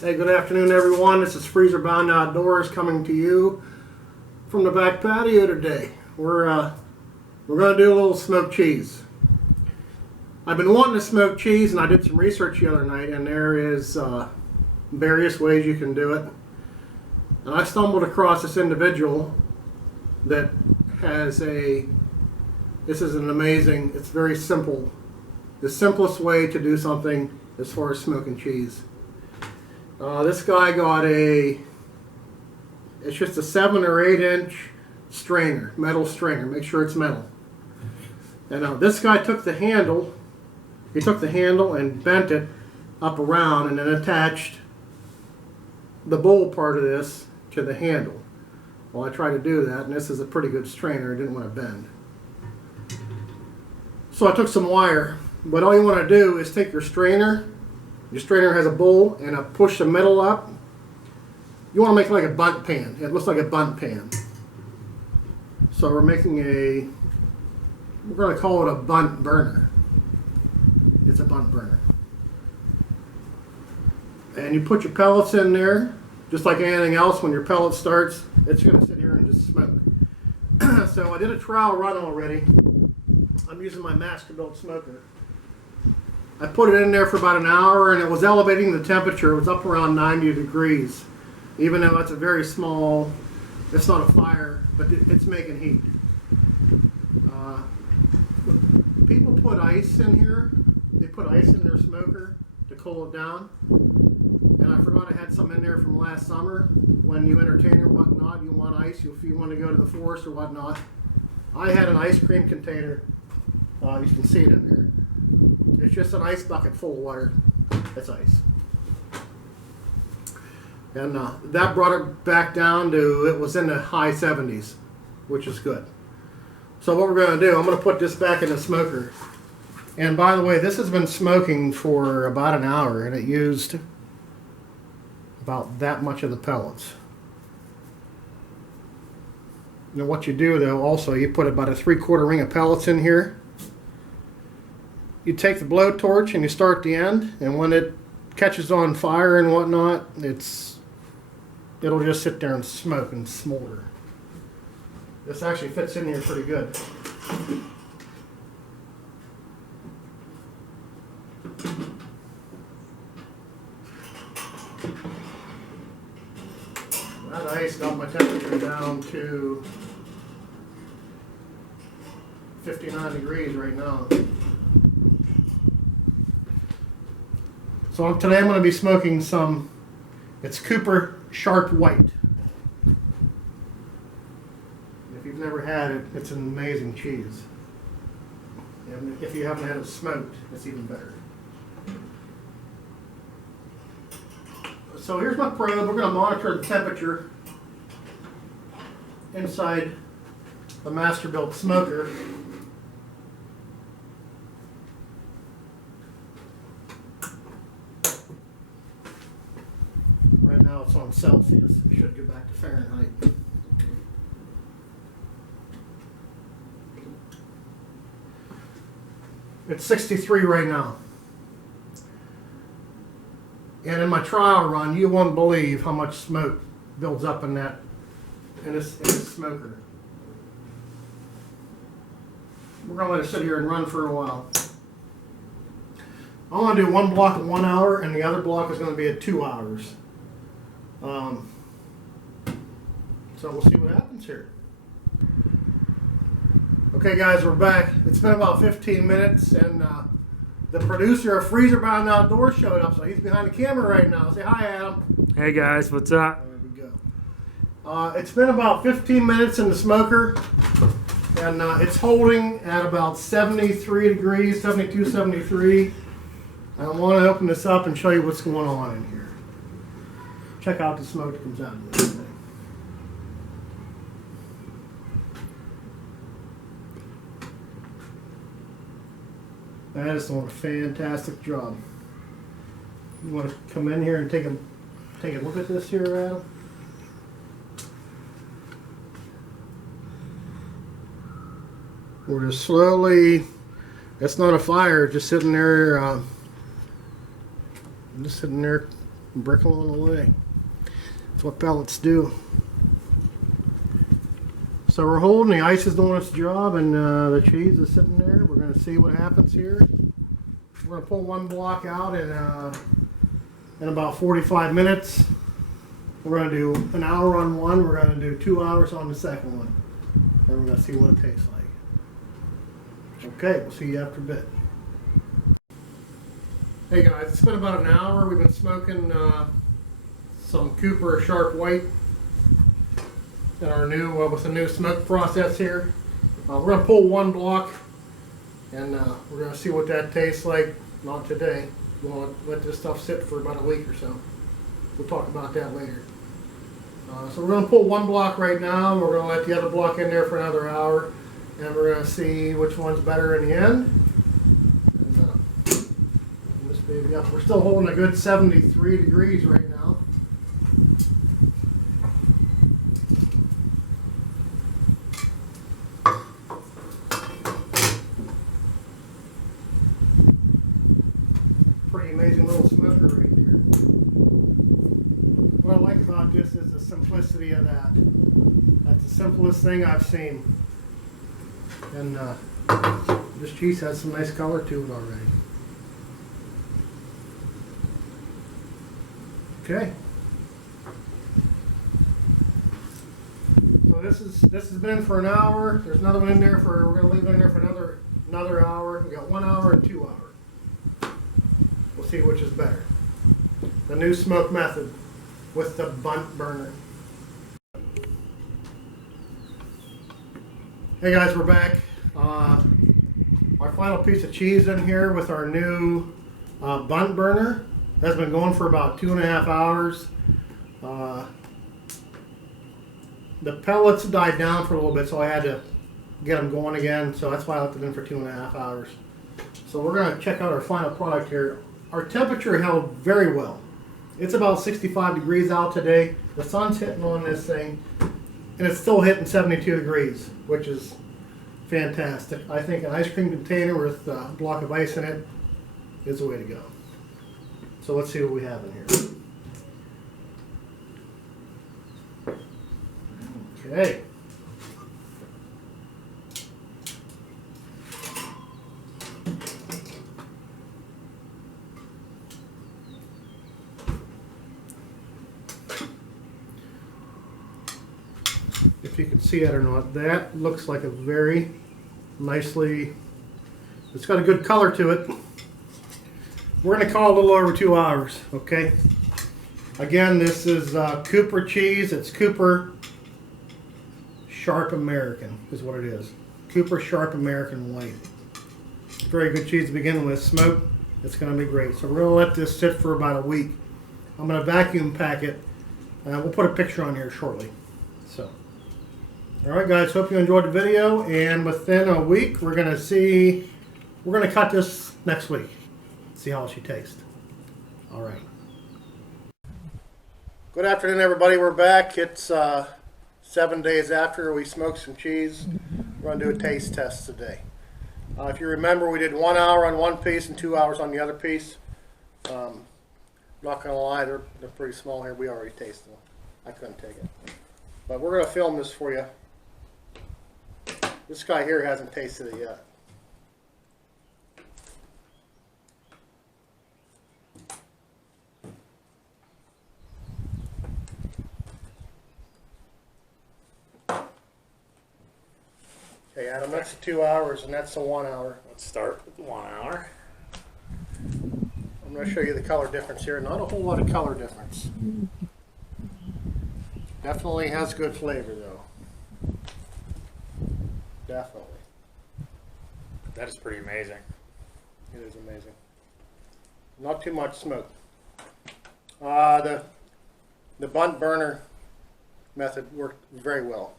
Hey, good afternoon, everyone. This is Freezer Bound Outdoors coming to you from the back patio today. We're going to do a little smoked cheese. I've been wanting to smoke cheese, and I did some research the other night, and there is various ways you can do it. And I stumbled across this individual that has this is an amazing, it's very simple, the simplest way to do something as far as smoking cheese. This guy got it's just a 7 or 8 inch strainer, metal strainer. Make sure it's metal. And this guy took the handle, and bent it up around and then attached the bowl part of this to the handle. Well, I tried to do that, and this is a pretty good strainer. I didn't want to bend. So I took some wire, but all you want to do is take your strainer. Your strainer has a bowl, and push the metal up. You want to make it like a bundt pan. It looks like a bundt pan. So we're going to call it a bundt burner. It's a bundt burner. And you put your pellets in there, just like anything else. When your pellet starts, it's going to sit here and just smoke. So I did a trial run already. I'm using my Masterbuilt smoker. I put it in there for about an hour, and it was elevating the temperature. It was up around 90 degrees. Even though it's a very small, it's not a fire, but it's making heat. People put ice in here. They put ice in their smoker to cool it down. And I forgot I had some in there from last summer. When you entertain or whatnot, you want ice. If you want to go to the forest or whatnot. I had an ice cream container. You can see it in there. It's just an ice bucket full of water. That's ice. And that brought it back down to, it was in the high 70s, which is good. So what we're going to do, I'm going to put this back in the smoker. And by the way, this has been smoking for about an hour, and it used about that much of the pellets. Now what you do though, also, you put about a 3/4 ring of pellets in here. You take the blowtorch and you start the end, and when it catches on fire and whatnot, it'll just sit there and smoke and smolder. This actually fits in here pretty good. That ice got my temperature down to 59 degrees right now. So today I'm going to be smoking it's Cooper Sharp White. If you've never had it, it's an amazing cheese. And if you haven't had it smoked, it's even better. So here's my probe. We're going to monitor the temperature inside the Masterbuilt smoker. Right now it's on Celsius. It should go back to Fahrenheit. It's 63 right now. And in my trial run, you won't believe how much smoke builds up in this smoker. We're going to let it sit here and run for a while. I'm going to do one block at 1 hour, and the other block is going to be at 2 hours. So we'll see what happens here. Okay guys, we're back. It's been about 15 minutes, and the producer of Freezer Bound Outdoors showed up, so he's behind the camera right now. Say hi, Adam. Hey guys, what's up? There we go. It's been about 15 minutes in the smoker, and it's holding at about 73 degrees, 72, 73. I want to open this up and show you what's going on in here. Check out the smoke that comes out of this thing. That is doing a fantastic job. You want to come in here and take a look at this here, Adam? We're just slowly, it's not a fire, just sitting there brickling away. That's what pellets do. So we're holding, the ice is doing its job, and the cheese is sitting there. We're going to see what happens here. We're going to pull one block out in about 45 minutes. We're going to do an hour on one. We're going to do 2 hours on the second one. And we're going to see what it tastes like. Okay, we'll see you after a bit. Hey guys, it's been about an hour. We've been smoking some Cooper Sharp White in our new with the new smoke process here. We're going to pull one block, and we're going to see what that tastes like. Not today. We're going to let this stuff sit for about a week or so. We'll talk about that later. So we're going to pull one block right now. We're going to let the other block in there for another hour, and we're going to see which one's better in the end. And this baby up. We're still holding a good 73 degrees right now. Pretty amazing little smoker right there. What I like about this is the simplicity of that. That's the simplest thing I've seen. And this cheese has some nice color to it already. Okay. So this has been in for an hour. There's another one in there for, we're gonna leave it in there for another hour. We got 1 hour and 2 hours. We'll see which is better. The new smoke method with the bunt burner. Hey guys, we're back. Our final piece of cheese in here with our new bunt burner has been going for about 2.5 hours. The pellets died down for a little bit, so I had to get them going again. So that's why I left it in for 2.5 hours. So we're going to check out our final product here. Our temperature held very well. It's about 65 degrees out today. The sun's hitting on this thing, and it's still hitting 72 degrees, which is fantastic. I think an ice cream container with a block of ice in it is the way to go. So let's see what we have in here. Okay. If you can see it or not, that looks like a very nicely, it's got a good color to it. We're going to call it a little over 2 hours, okay? Again, this is Cooper cheese. It's Cooper Sharp American is what it is. Cooper Sharp American White. Very good cheese to begin with. Smoke, it's going to be great. So we're going to let this sit for about a week. I'm going to vacuum pack it. We'll put a picture on here shortly. So, all right, guys. Hope you enjoyed the video. And within a week, we're going to cut this next week. See how she tastes. All right. Good afternoon, everybody. We're back. It's 7 days after we smoked some cheese. We're going to do a taste test today. If you remember, we did 1 hour on one piece and 2 hours on the other piece. I'm not going to lie, they're pretty small here. We already tasted them. I couldn't take it. But we're going to film this for you. This guy here hasn't tasted it yet. Okay, Adam, that's the 2 hours and that's the 1 hour. Let's start with 1 hour. I'm going to show you the color difference here. Not a whole lot of color difference. Definitely has good flavor though. Definitely. That is pretty amazing. It is amazing. Not too much smoke. The bunt burner method worked very well.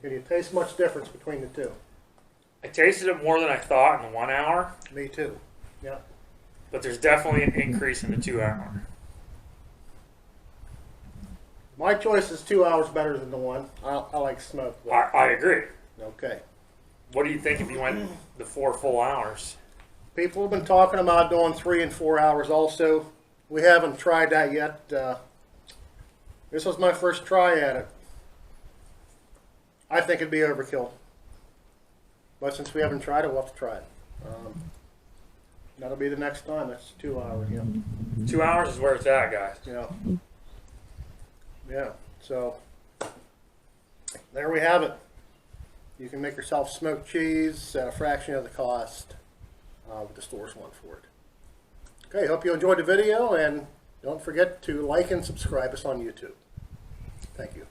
Can you taste much difference between the two? I tasted it more than I thought in the 1 hour. Me too. Yeah. But there's definitely an increase in the 2 hour. My choice is 2 hours better than the one. I like smoke. I agree. Okay. What do you think if you went the 4 full hours? People have been talking about doing 3 and 4 hours also. We haven't tried that yet. This was my first try at it. I think it'd be overkill. But since we haven't tried it, we'll have to try it. That'll be the next time. That's 2 hours, yeah. 2 hours is where it's at, guys. Yeah. Yeah, so there we have it. You can make yourself smoked cheese at a fraction of the cost what the stores want for it. Okay, hope you enjoyed the video, and don't forget to like and subscribe us on YouTube. Thank you.